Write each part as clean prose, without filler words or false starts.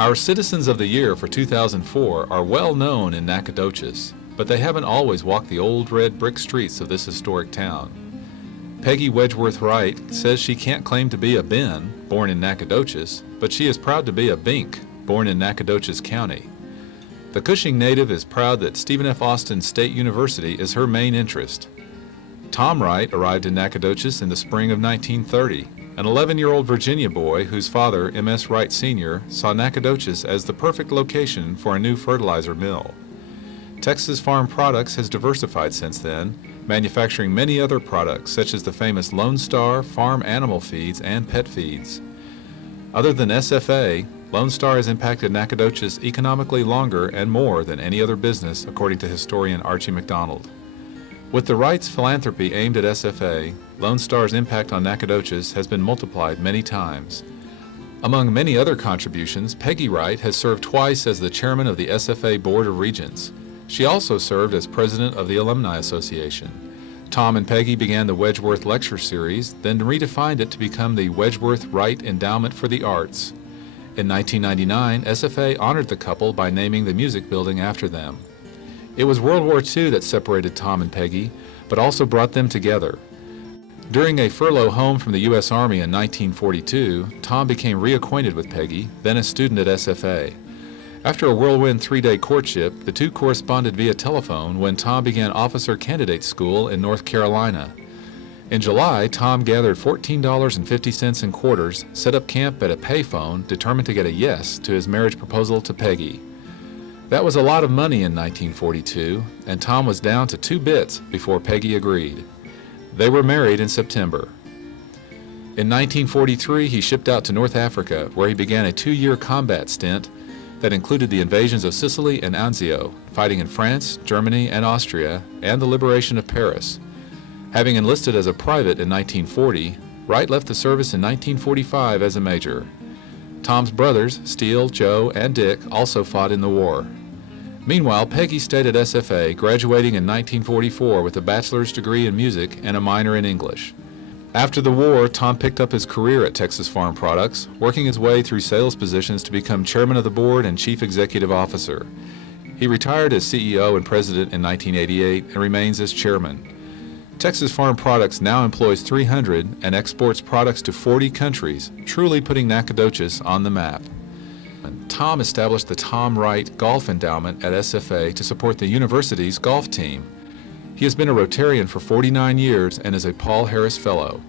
Our Citizens of the Year for 2004 are well known in Nacogdoches, but they haven't always walked the old red brick streets of this historic town. Peggy Wedgeworth Wright says she can't claim to be a Ben, born in Nacogdoches, but she is proud to be a Bink, born in Nacogdoches County. The Cushing native is proud that Stephen F. Austin State University is her main interest. Tom Wright arrived in Nacogdoches in the spring of 1930, an 11-year-old Virginia boy whose father, M.S. Wright Sr., saw Nacogdoches as the perfect location for a new fertilizer mill. Texas Farm Products has diversified since then, manufacturing many other products such as the famous Lone Star farm animal feeds and pet feeds. Other than SFA, Lone Star has impacted Nacogdoches economically longer and more than any other business, according to historian Archie McDonald. With the Wright's philanthropy aimed at SFA, Lone Star's impact on Nacogdoches has been multiplied many times. Among many other contributions, Peggy Wright has served twice as the chairman of the SFA Board of Regents. She also served as president of the Alumni Association. Tom and Peggy began the Wedgeworth Lecture Series, then redefined it to become the Wedgeworth Wright Endowment for the Arts. In 1999, SFA honored the couple by naming the music building after them. It was World War II that separated Tom and Peggy, but also brought them together. During a furlough home from the U.S. Army in 1942, Tom became reacquainted with Peggy, then a student at SFA. After a whirlwind 3-day courtship, the two corresponded via telephone when Tom began officer candidate school in North Carolina. In July, Tom gathered $14.50 in quarters, set up camp at a payphone, determined to get a yes to his marriage proposal to Peggy. That was a lot of money in 1942, and Tom was down to 2 bits before Peggy agreed. They were married in September. In 1943, he shipped out to North Africa, where he began a 2-year combat stint that included the invasions of Sicily and Anzio, fighting in France, Germany, and Austria, and the liberation of Paris. Having enlisted as a private in 1940, Wright left the service in 1945 as a major. Tom's brothers, Steele, Joe, and Dick, also fought in the war. Meanwhile, Peggy stayed at SFA, graduating in 1944 with a bachelor's degree in music and a minor in English. After the war, Tom picked up his career at Texas Farm Products, working his way through sales positions to become chairman of the board and chief executive officer. He retired as CEO and president in 1988 and remains as chairman. Texas Farm Products now employs 300 and exports products to 40 countries, truly putting Nacogdoches on the map. Tom established the Tom Wright Golf Endowment at SFA to support the university's golf team. He has been a Rotarian for 49 years and is a Paul Harris Fellow.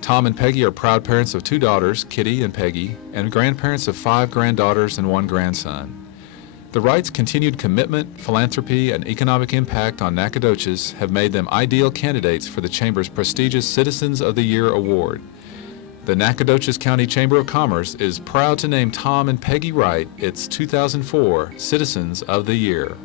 Tom and Peggy are proud parents of 2 daughters, Kitty and Peggy, and grandparents of 5 granddaughters and 1 grandson. The Wrights' continued commitment, philanthropy, and economic impact on Nacogdoches have made them ideal candidates for the Chamber's prestigious Citizens of the Year award. The Nacogdoches County Chamber of Commerce is proud to name Tom and Peggy Wright its 2004 Citizens of the Year.